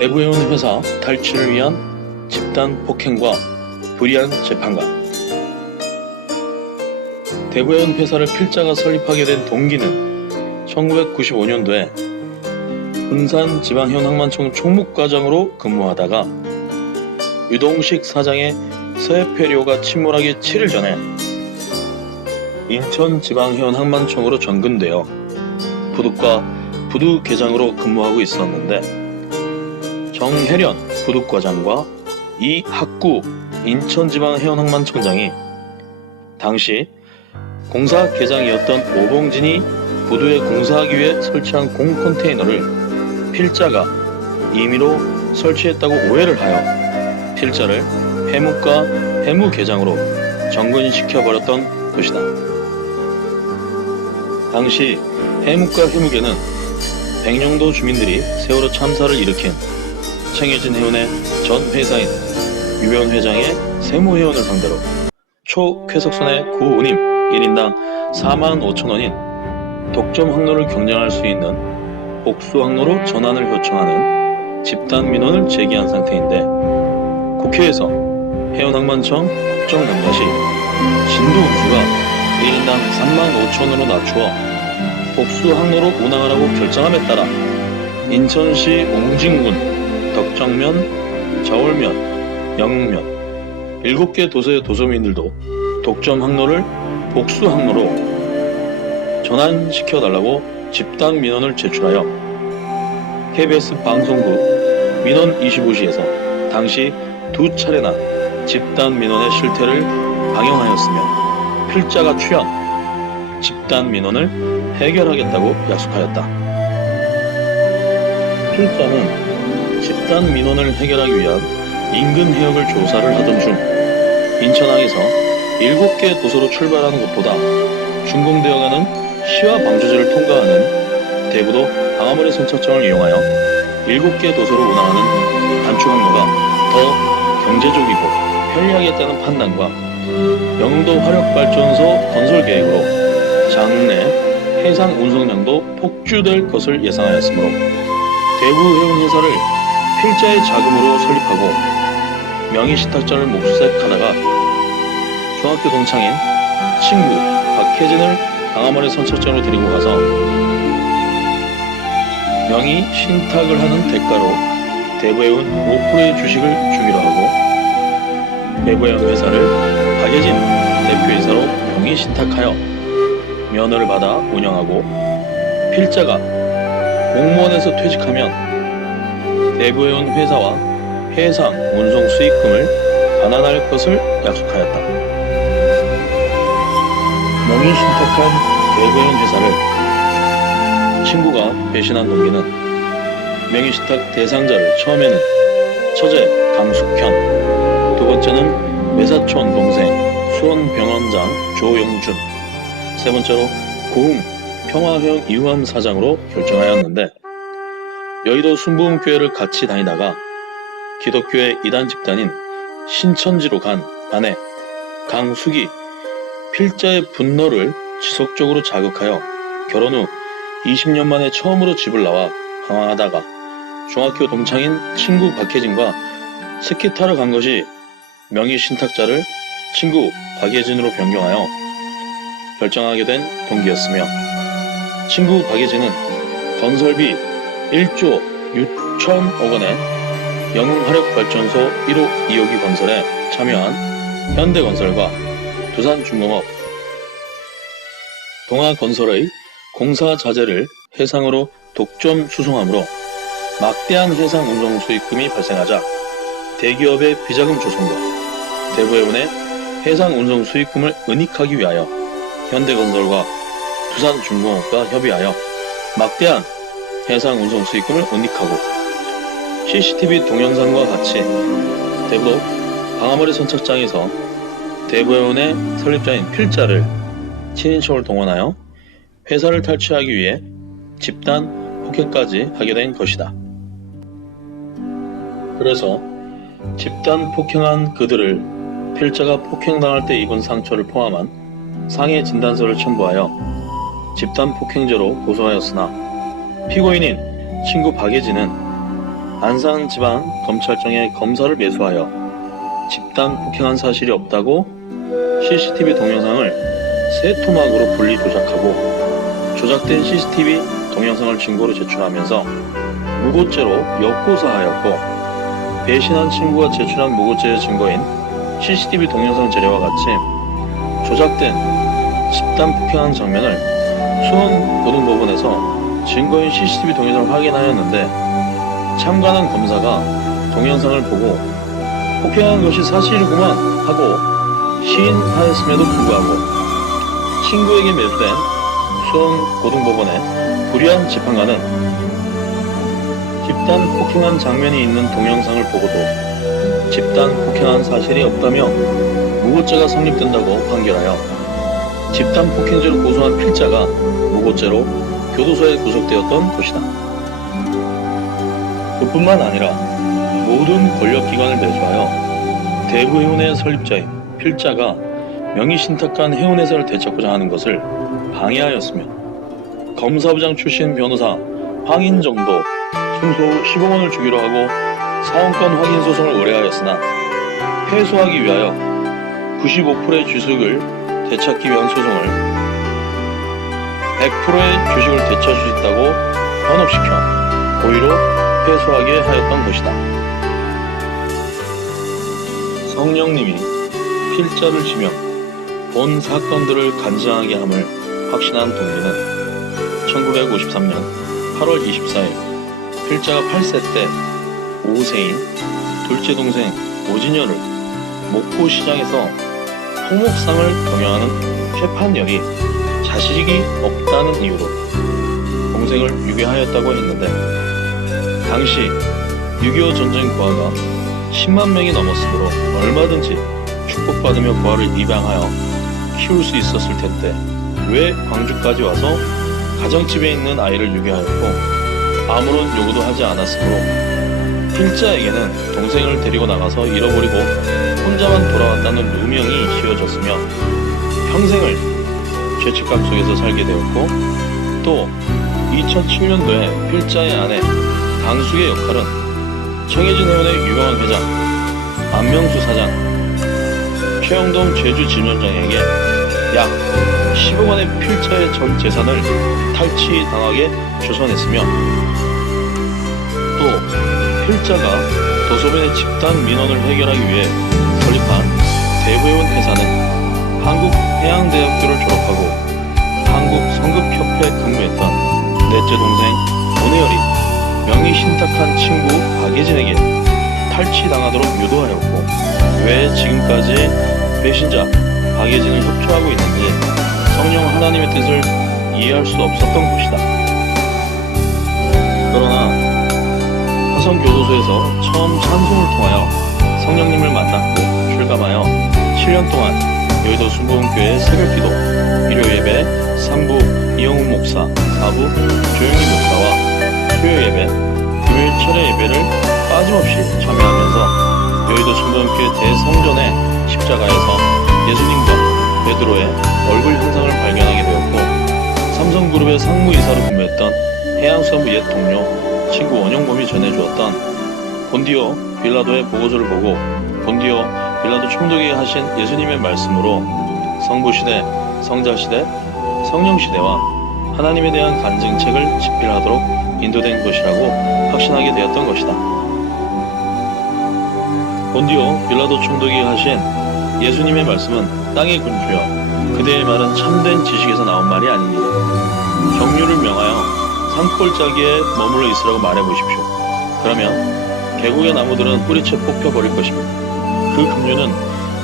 대부해운 회사 탈취를 위한 집단 폭행과 불이한 재판관. 대부해운 회사를 필자가 설립하게 된 동기는 1995년도에 군산지방해운항만청 총무과장으로 근무하다가 유동식 사장의 서해페리오가 침몰하기 7일 전에 인천지방해운항만청으로 전근되어 부둣과 부두계장으로 근무하고 있었는데, 정혜련 부둣과장과 이학구 인천지방해운항만청장이 당시 공사계장이었던 오봉진이 부두에 공사하기 위해 설치한 공컨테이너를 필자가 임의로 설치했다고 오해를 하여 필자를 해무과 해무계장으로 정근시켜버렸던 것이다. 당시 해무과 해무계는 백령도 주민들이 세월호 참사를 일으킨 청해진 해운의 전 회사인 유배원 회장의 세무회원을 상대로 초쾌석선의 고운임 1인당 45,000원인 독점 항로를 경쟁할 수 있는 복수 항로로 전환을 요청하는 집단 민원을 제기한 상태인데, 국회에서 해운항만청 국정감사 시 진도 운수가 1인당 35,000원으로 낮추어 복수 항로로 운항하라고 결정함에 따라 인천시 옹진군 덕정면, 저울면, 영릉면 7개 도서의 도서민들도 독점 항로를 복수 항로로 전환시켜달라고 집단 민원을 제출하여 KBS 방송국 민원 25시에서 당시 2차례나 집단 민원의 실태를 방영하였으며, 필자가 취한 집단 민원을 해결하겠다고 약속하였다. 필자는 집단 민원을 해결하기 위한 인근 해역을 조사를 하던 중 인천항에서 7개 도서로 출발하는 것보다 준공되어가는 시와 방조제를 통과하는 대부도 방아머리 선착장을 이용하여 7개 도서로 운항하는 단축 항로가 더 경제적이고 편리하겠다는 판단과 영흥도 화력발전소 건설 계획으로 장내 해상 운송량도 폭주될 것을 예상하였으므로 대부해운회사를 필자의 자금으로 설립하고 명의신탁자를 목색하다가 중학교 동창인 친구 박혜진을 방아머리 선착장으로 데리고 가서 명의 신탁을 하는 대가로 대부해운 5%의 주식을 주기로 하고, 대부해운 회사를 박혜진 대표이사로 명의 신탁하여 면허를 받아 운영하고, 필자가 공무원에서 퇴직하면 대부해운 회사와 해상 운송 수익금을 반환할 것을 약속하였다. 명의 신탁한 대부해운 회사를 친구가 배신한 동기는 명의 신탁 대상자를 처음에는 처제 강숙현, 두 번째는 외사촌 동생 수원병원장 조영준, 세 번째로 고흥 평화해운 이후함 사장으로 결정하였는데, 여의도 순복음교회를 같이 다니다가 기독교의 이단 집단인 신천지로 간 아내 강숙이 필자의 분노를 지속적으로 자극하여 결혼 후 20년 만에 처음으로 집을 나와 방황하다가 중학교 동창인 친구 박혜진과 스키 타러 간 것이 명의 신탁자를 친구 박혜진으로 변경하여 결정하게 된 동기였으며, 친구 박혜진은 건설비 1조 6천억 원의 영흥화력발전소 1호 2호기 건설에 참여한 현대건설과 두산중공업, 동아건설의 공사 자재를 해상으로 독점 수송함으로 막대한 해상 운송 수익금이 발생하자 대기업의 비자금 조성과 대부해운의 해상 운송 수익금을 은닉하기 위하여 현대건설과 두산중공업과 협의하여 막대한 해상 운송 수익금을 은닉하고, CCTV 동영상과 같이 대부도 방아머리 선착장에서 대부해운의 설립자인 필자를 친인척을 동원하여 회사를 탈취하기 위해 집단 폭행까지 하게 된 것이다. 그래서 집단 폭행한 그들을 필자가 폭행당할 때 입은 상처를 포함한 상해 진단서를 첨부하여 집단 폭행죄로 고소하였으나, 피고인인 친구 박예진은 안산지방검찰청에 검사를 매수하여 집단 폭행한 사실이 없다고 CCTV 동영상을 세 토막으로 분리 조작하고 조작된 CCTV 동영상을 증거로 제출하면서 무고죄로 역고사하였고, 배신한 친구가 제출한 무고죄의 증거인 CCTV 동영상 자료와 같이 조작된 집단 폭행한 장면을 수원고등법원에서 증거인 CCTV 동영상을 확인하였는데, 참관한 검사가 동영상을 보고 폭행한 것이 사실이구만 하고 시인하였음에도 불구하고 친구에게 매수된 수원고등법원의 불의한 재판관은 집단 폭행한 장면이 있는 동영상을 보고도 집단 폭행한 사실이 없다며 무고죄가 성립된다고 판결하여 집단 폭행죄로 고소한 필자가 무고죄로 교도소에 구속되었던 것이다. 그뿐만 아니라 모든 권력기관을 매수하여 대구해운의 설립자인 필자가 명의신탁한 해운회사를 되찾고자 하는 것을 방해하였으며, 검사부장 출신 변호사 황인정도 승소 10억 원을 주기로 하고 사원권 확인 소송을 의뢰하였으나 패소하기 위하여 95%의 주식을 되찾기 위한 소송을 100%의 주식을 되찾을 수 있다고 현혹시켜 고의로 패소하게 하였던 것이다. 성령님이 필자를 지명 본 사건들을 간증하게 함을 확신한 동기는 1953년 8월 24일 필자가 8세 때 5세인 둘째 동생 오진열을 목포시장에서 토목상을 경영하는 최판열이 자식이 없다는 이유로 동생을 유괴하였다고 했는데, 당시 6.25 전쟁 부하가 10만 명이 넘었으므로 얼마든지 축복받으며 부하를 입양하여 키울 수 있었을 텐데 왜 광주까지 와서 가정집에 있는 아이를 유괴하였고 아무런 요구도 하지 않았으므로 필자에게는 동생을 데리고 나가서 잃어버리고 혼자만 돌아왔다는 누명이 씌워졌으며 평생을 죄책감 속에서 살게 되었고, 또 2007년도에 필자의 아내 강숙의 역할은 청해진 해운의 유명한 회장 안명수 사장 최영동 제주진원장에게 약 10억 원의 필자의 전 재산을 탈취당하게 조선했으며, 또 필자가 도소변의 집단 민원을 해결하기 위해 설립한 대구해운 회사는 한국해양대학교를 졸업하고 한국성급협회에 근무했던 넷째 동생 오내열이 명의신탁한 친구 박예진에게 탈취당하도록 유도하였고, 왜 지금까지 배신자 박예진을 협조하고 있는지 성령 하나님의 뜻을 이해할 수 없었던 것이다. 그러나 화성교도소에서 처음 찬송을 통하여 성령님을 만났고 출감하여 7년 동안 여의도 순복음교회 새벽기도, 일요예배 3부 이영훈 목사, 4부 조영희 목사와 수요예배, 금요일 철회 예배를 빠짐없이 참여하면서 여의도 순복음교회 대성전의 십자가에서 예수님과 베드로의 얼굴 형상을 발견하게 되었고, 삼성그룹의 상무이사로 근무했던 해양수산부 옛 동료 친구 원영범이 전해주었던 본디오 빌라도의 보고서를 보고 본디오 빌라도 총독에게 하신 예수님의 말씀으로 성부시대, 성자시대, 성령시대와 하나님에 대한 간증책을 집필하도록 인도된 것이라고 확신하게 되었던 것이다. 본디오 빌라도 총독이 하신 예수님의 말씀은 땅의 군주여, 그대의 말은 참된 지식에서 나온 말이 아닙니다. 경륜을 명하여 산골짜기에 머물러 있으라고 말해보십시오. 그러면 계곡의 나무들은 뿌리채 뽑혀버릴 것입니다. 그 급류는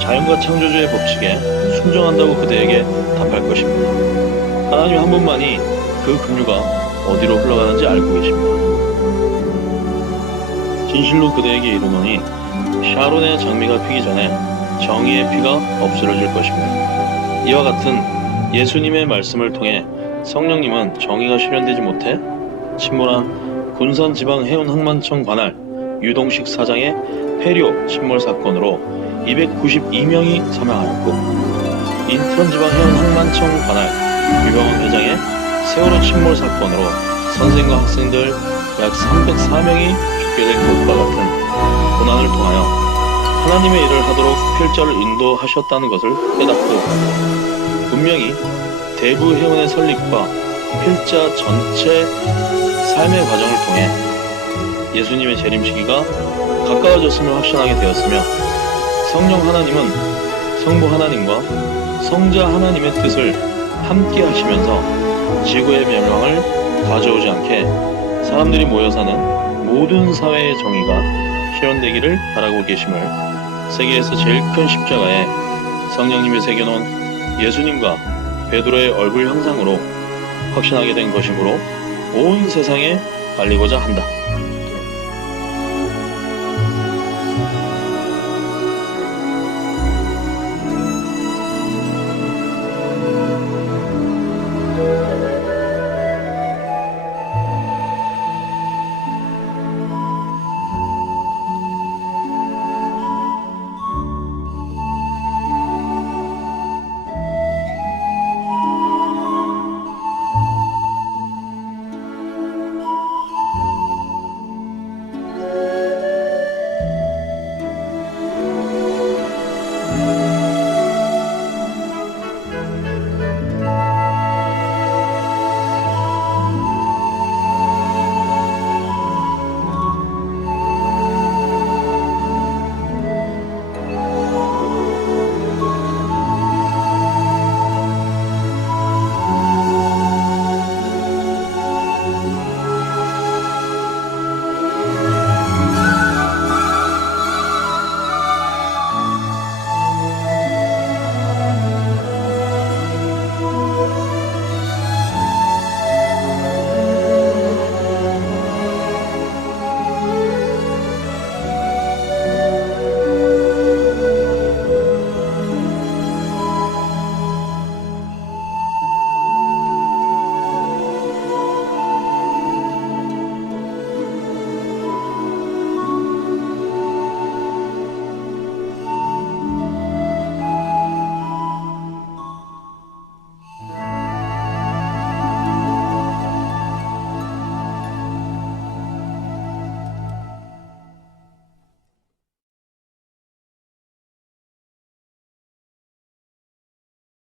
자연과 창조주의 법칙에 순종한다고 그대에게 답할 것입니다. 하나님 한 분만이 그 급류가 어디로 흘러가는지 알고 계십니다. 진실로 그대에게 이르노니 샤론의 장미가 피기 전에 정의의 피가 엎스러질 것입니다. 이와 같은 예수님의 말씀을 통해 성령님은 정의가 실현되지 못해 침몰한 군산지방해운항만청 관할 유동식 사장의 폐료 침몰 사건으로 292명이 사망하였고, 인천지방해운항만청 관할 유병원 회장의 세월호 침몰 사건으로 선생과 학생들 약 304명이 죽게 된 것과 같은 고난을 통하여 하나님의 일을 하도록 필자를 인도하셨다는 것을 깨닫고 분명히 대부 회원의 설립과 필자 전체 삶의 과정을 통해 예수님의 재림 시기가 가까워졌음을 확신하게 되었으며 성령 하나님은 성부 하나님과 성자 하나님의 뜻을 함께 하시면서 지구의 멸망을 가져오지 않게 사람들이 모여 사는 모든 사회의 정의가 실현되기를 바라고 계심을 세계에서 제일 큰 십자가에 성령님이 새겨놓은 예수님과 베드로의 얼굴 형상으로 확신하게 된 것이므로 온 세상에 알리고자 한다.